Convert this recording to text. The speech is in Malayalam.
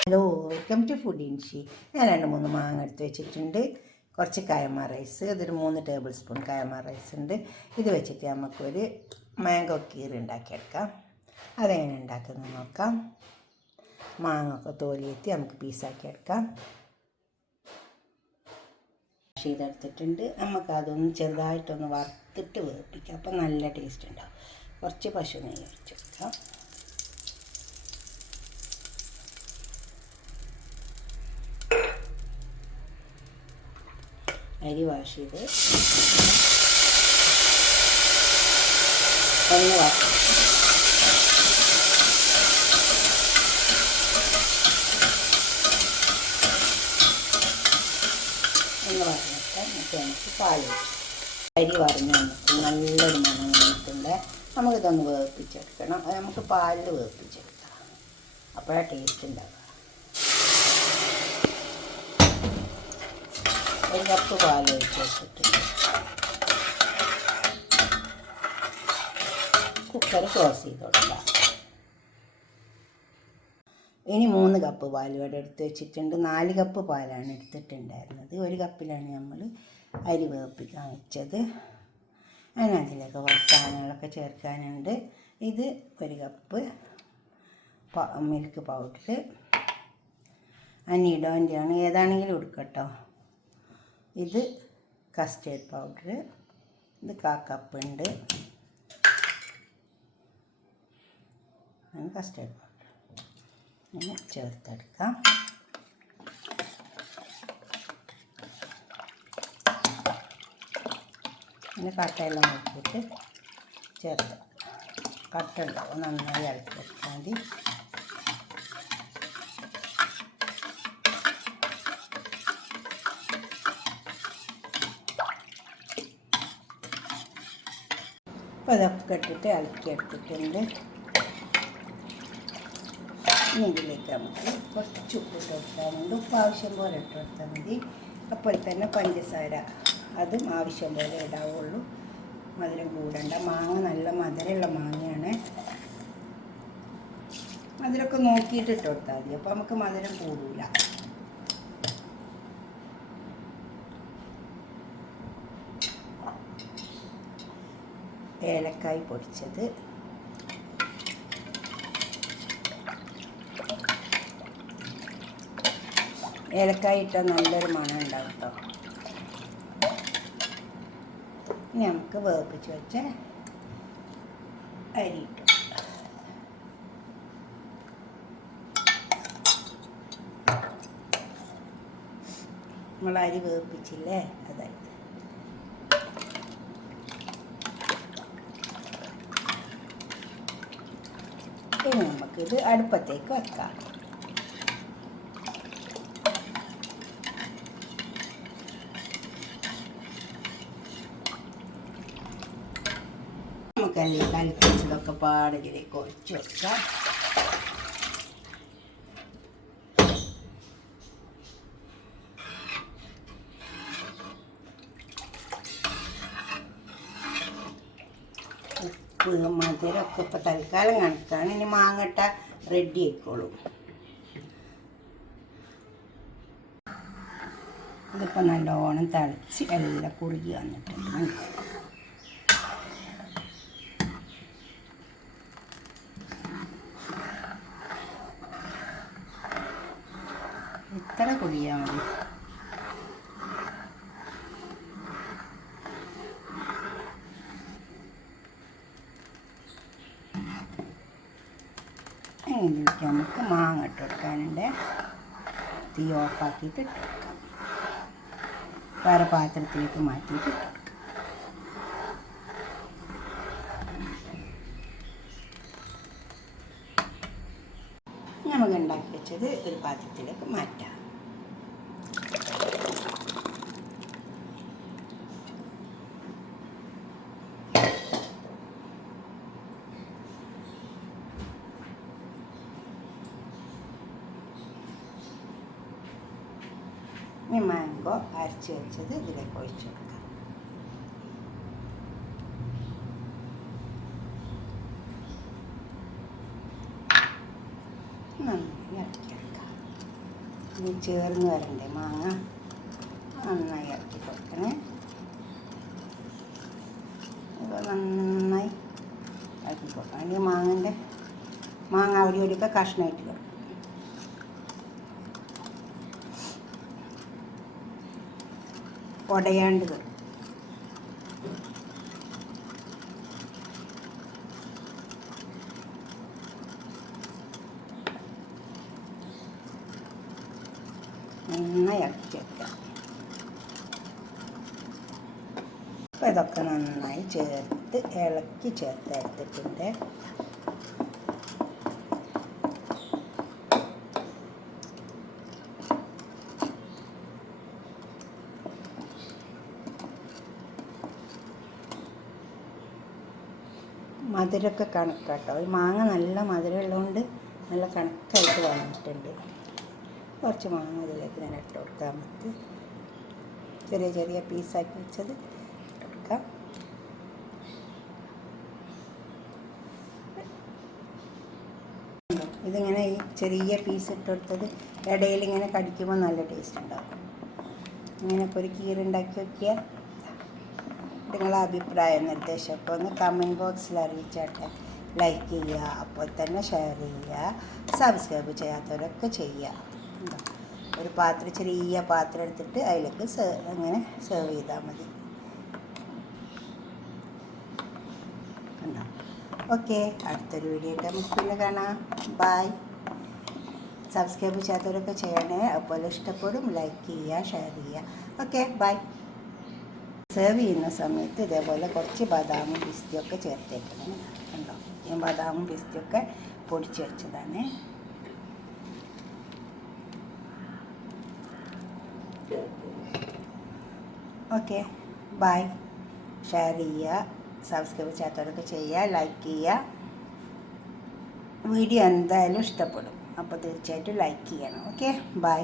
ഹലോ, വെൽക്കം ടു ഫുഡ് ഇൻഷി. ഞാൻ 2-3 മാങ്ങ എടുത്ത് വെച്ചിട്ടുണ്ട്. കുറച്ച് കയമ റൈസ്, അതൊരു 3 ടേബിൾ സ്പൂൺ കയമ റൈസ് ഉണ്ട്. ഇത് വെച്ചിട്ട് നമുക്കൊരു മാംഗോ കീർ ഉണ്ടാക്കിയെടുക്കാം. അതെങ്ങനെ ഉണ്ടാക്കുന്നത് നോക്കാം. മാങ്ങ ഒക്കെ തോലിയെത്തി നമുക്ക് പീസാക്കി എടുക്കാം. ചെയ്തെടുത്തിട്ടുണ്ട്. നമുക്കതൊന്ന് ചെറുതായിട്ടൊന്ന് വറുത്തിട്ട് വേപ്പിക്കാം. അപ്പം നല്ല ടേസ്റ്റ് ഉണ്ടാവും. കുറച്ച് പശു നെയ്യ് ഒഴിച്ചെടുക്കാം. അരി വാഷ് ചെയ്ത് ഒന്ന് വാട്ടും. ഒന്ന് വാട്ടിനിട്ട് നമുക്ക് പാൽ ഒഴിച്ചു. അരി വറഞ്ഞ് വന്നിട്ട് നല്ലൊരു മണം വന്നിട്ടുണ്ട്. നമുക്കിതൊന്ന് വേപ്പിച്ചെടുക്കണം. നമുക്ക് പാലിൽ വേപ്പിച്ചെടുക്കാം. അപ്പോഴാണ് ടേസ്റ്റ് ഉണ്ടാവുക. 1 കപ്പ് പാൽ ഒഴിച്ച് വെച്ചിട്ടുണ്ട്. കുക്കർ ക്ലോസ് ചെയ്ത് കൊടുക്കാം. ഇനി 3 കപ്പ് പാൽ ഇവിടെ എടുത്ത് വെച്ചിട്ടുണ്ട്. 4 കപ്പ് പാലാണ് എടുത്തിട്ടുണ്ടായിരുന്നത്. 1 കപ്പിലാണ് നമ്മൾ അരി വേപ്പിക്കാൻ വെച്ചത്. അങ്ങനെ അതിലേക്ക് കുറച്ച് സാധനങ്ങളൊക്കെ ചേർക്കാനുണ്ട്. ഇത് 1 കപ്പ് മിൽക്ക് പൗഡർ. അനിഡോൻ്റെയാണ്, ഏതാണെങ്കിലും എടുക്കട്ടോ. ഇത് കസ്റ്റേർഡ് പൗഡർ. ഇത് 1/4 കപ്പ് ഉണ്ട്. കസ്റ്റേർഡ് പൗഡർ ഇങ്ങനെ ചേർത്തെടുക്കാം. പിന്നെ കട്ടയെല്ലാം നോക്കിയിട്ട് ചേർത്ത് കട്ട ഉണ്ടാവും. നന്നായി ഇളക്കിയെടുത്താൽ മതി. അപ്പോൾ അതൊക്കെ ഇട്ടിട്ട് ഇളക്കിയെടുത്തിട്ടുണ്ട്. ഇനി ഇതിലേക്ക് നമുക്ക് കുറച്ച് ഉപ്പിട്ട് കൊടുക്കാറുണ്ട്. ഉപ്പ് ആവശ്യം പോലെ ഇട്ട് കൊടുത്താൽ മതി. അപ്പോൾ തന്നെ പഞ്ചസാര അതും ആവശ്യം പോലെ ഇടാവുള്ളൂ. മധുരം കൂടണ്ട. മാങ്ങ നല്ല മധുരമുള്ള മാങ്ങയാണ്. മധുരമൊക്കെ നോക്കിയിട്ട് ഇട്ട് കൊടുത്താൽ മതി. അപ്പോൾ നമുക്ക് മധുരം കൂടില്ല. ഏലക്കായ് പൊടിച്ചത്, ഏലക്കായ ഇട്ടാൽ നല്ലൊരു മണം ഉണ്ടാവും കേട്ടോ. ഇനി നമുക്ക് വേപ്പിച്ച് വെച്ച അരി ഇട്ടു. നമ്മൾ അരി വേപ്പിച്ചില്ലേ, അതായത് ഇനി നമുക്കിത് അടുപ്പത്തേക്ക് വെക്കാം. നമുക്കെല്ലാം കലക്കിച്ചതൊക്കെ പാടിലേക്ക് ഒഴിച്ച് വെക്കാം. ഉപ്പ് മധുരമൊക്കെ ഇപ്പോൾ തൽക്കാലം കണക്കാണ്. ഇനി മാങ്ങട്ട റെഡി ആയിക്കോളും. ഇതിപ്പോൾ നല്ലോണം തിളച്ച് എല്ലാം കുറുകി വന്നിട്ടുണ്ട്. ഇത്ര കുടിയാൽ മതി. ഇതിലേക്ക് നമുക്ക് മാങ്ങ ഇട്ട് കൊടുക്കാനുണ്ട്. തീ ഓഫാക്കിയിട്ട് ഇട്ട് കൊടുക്കാം. വേറെ പാത്രത്തിലേക്ക് മാറ്റിയിട്ട് ഇട്ട് കൊടുക്കാം. നമുക്ക് ഉണ്ടാക്കി വെച്ചത് ഒരു പാത്രത്തിലേക്ക് മാറ്റാം. ഇനി മാംഗോ അരച്ച് വെച്ചത് ഇതിലേക്ക് ഒഴിച്ചു കൊടുക്കാം. നന്നായി ഇറക്കിയെടുക്കാം. ഇനി ചേർന്ന് വരണ്ടേ മാങ്ങ, നന്നായി ഇറക്കി കൊടുക്കണേ. ഇത് നന്നായി ഇറക്കി കൊടുക്കണം. ഇനി മാങ്ങ അവിടെയൊക്കെ കഷ്ണമായിട്ട് കൊടുക്കും. ഉടയാണ്ട് കൊടുക്കും. നന്നായി ഇറക്കി വെക്കുക. അപ്പോൾ ഇതൊക്കെ നന്നായി ഇളക്കി ചേർത്ത് എടുത്തിട്ടുണ്ട്. മധുരമൊക്കെ കണക്കാട്ടോ. ഈ മാങ്ങ നല്ല മധുരമുള്ളതുകൊണ്ട് നല്ല കണക്കായിട്ട് വന്നിട്ടുണ്ട്. കുറച്ച് മാങ്ങ ഇതിലേക്ക് ഞാൻ ഇട്ട് കൊടുക്കാം. നമുക്ക് ചെറിയ ചെറിയ പീസാക്കി വെച്ചത് ഇട്ട് കൊടുക്കാം. ഇതിങ്ങനെ ഈ ചെറിയ പീസ് ഇട്ട് കൊടുത്തത് ഇടയിൽ ഇങ്ങനെ കടിക്കുമ്പോൾ നല്ല ടേസ്റ്റ് ഉണ്ടാകും. ഇങ്ങനെയൊക്കെ ഒരു കീറുണ്ടാക്കി വയ്ക്കുക. നിങ്ങളെ അഭിപ്രായം നിർദ്ദേശമൊക്കെ ഒന്ന് കമൻറ്റ് ബോക്സിൽ അറിയിച്ചാട്ടെ. ലൈക്ക് ചെയ്യുക, അപ്പോൾ തന്നെ ഷെയർ ചെയ്യുക, സബ്സ്ക്രൈബ് ചെയ്യാത്തവരൊക്കെ ചെയ്യുക. ഒരു ചെറിയ പാത്രം എടുത്തിട്ട് അതിലേക്ക് അങ്ങനെ സെർവ് ചെയ്താൽ മതി. കണ്ടോ? ഓക്കെ, അടുത്തൊരു വീഡിയോ ആയിട്ട് നമുക്ക് പിന്നെ കാണാം. ബായ്. സബ്സ്ക്രൈബ് ചെയ്യാത്തവരൊക്കെ ചെയ്യണേ. അതുപോലെ ഇഷ്ടപ്പെടും, ലൈക്ക് ചെയ്യുക, ഷെയർ ചെയ്യുക. Okay, by. സെർവ് ചെയ്യുന്ന സമയത്ത് ഇതേപോലെ കുറച്ച് ബദാമും പിസ്തയൊക്കെ ചേർത്തേക്കണം. കണ്ടോ? ഞാൻ ബദാമും പിസ്തയൊക്കെ പൊടിച്ച് വെച്ചതാണ്. Okay, bye. ഷെയർ ചെയ്യുക, സബ്സ്ക്രൈബ് ചെയ്യാത്തവരൊക്കെ ചെയ്യുക, ലൈക്ക് ചെയ്യുക. വീഡിയോ എന്തായാലും ഇഷ്ടപ്പെടും, അപ്പോൾ തീർച്ചയായിട്ടും ലൈക്ക് ചെയ്യണം. Okay, by.